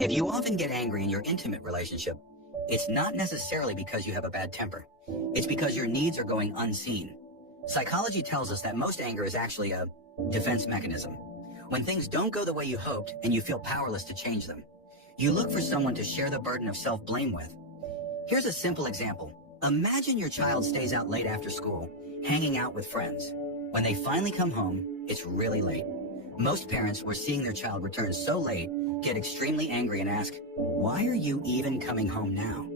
If you often get angry in your intimate relationship, it's not necessarily because you have a bad temper. It's because your needs are going unseen. Psychology tells us that most anger is actually a defense mechanism. When things don't go the way you hoped and you feel powerless to change them, you look for someone to share the burden of self-blame with. Here's a simple example. Imagine your child stays out late after school, hanging out with friends. When they finally come home, it's really late. Most parents who are seeing their child return so late get extremely angry and ask, "Why are you even coming home now?"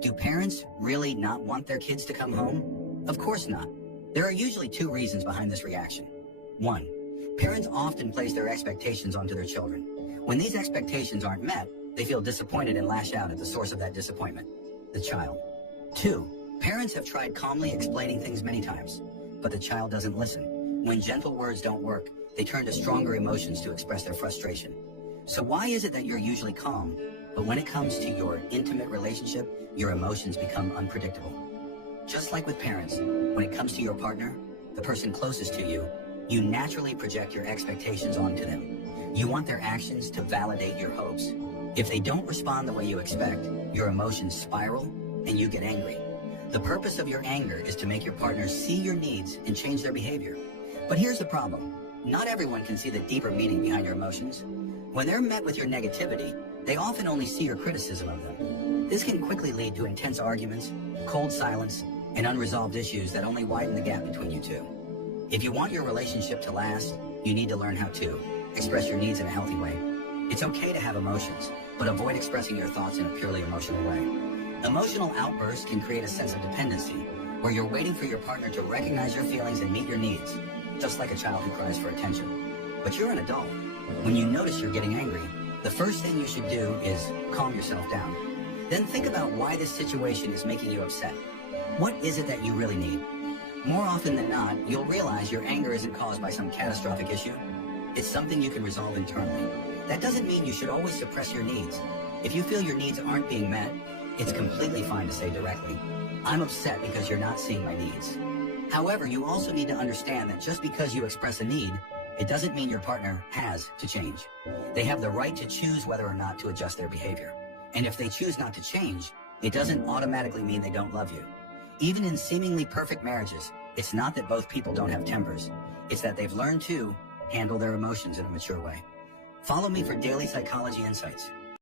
Do parents really not want their kids to come home? Of course not. There are usually two reasons behind this reaction. One, parents often place their expectations onto their children. When these expectations aren't met, they feel disappointed and lash out at the source of that disappointment, the child. Two, parents have tried calmly explaining things many times, but the child doesn't listen. When gentle words don't work, they turn to stronger emotions to express their frustration. So why is it that you're usually calm, but when it comes to your intimate relationship, your emotions become unpredictable? Just like with parents, when it comes to your partner, the person closest to you, you naturally project your expectations onto them. You want their actions to validate your hopes. If they don't respond the way you expect, your emotions spiral and you get angry. The purpose of your anger is to make your partner see your needs and change their behavior. But here's the problem. Not everyone can see the deeper meaning behind your emotions. When they're met with your negativity, they often only see your criticism of them. This can quickly lead to intense arguments, cold silence, and unresolved issues that only widen the gap between you two. If you want your relationship to last, you need to learn how to express your needs in a healthy way. It's okay to have emotions, but avoid expressing your thoughts in a purely emotional way. Emotional outbursts can create a sense of dependency, where you're waiting for your partner to recognize your feelings and meet your needs, just like a child who cries for attention. But you're an adult. When you notice you're getting angry, the first thing you should do is calm yourself down. Then think about why this situation is making you upset. What is it that you really need? More often than not, you'll realize your anger isn't caused by some catastrophic issue. It's something you can resolve internally. That doesn't mean you should always suppress your needs. If you feel your needs aren't being met, it's completely fine to say directly, "I'm upset because you're not seeing my needs." However, you also need to understand that just because you express a need, it doesn't mean your partner has to change. They have the right to choose whether or not to adjust their behavior. And if they choose not to change, it doesn't automatically mean they don't love you. Even in seemingly perfect marriages, it's not that both people don't have tempers. It's that they've learned to handle their emotions in a mature way. Follow me for daily psychology insights.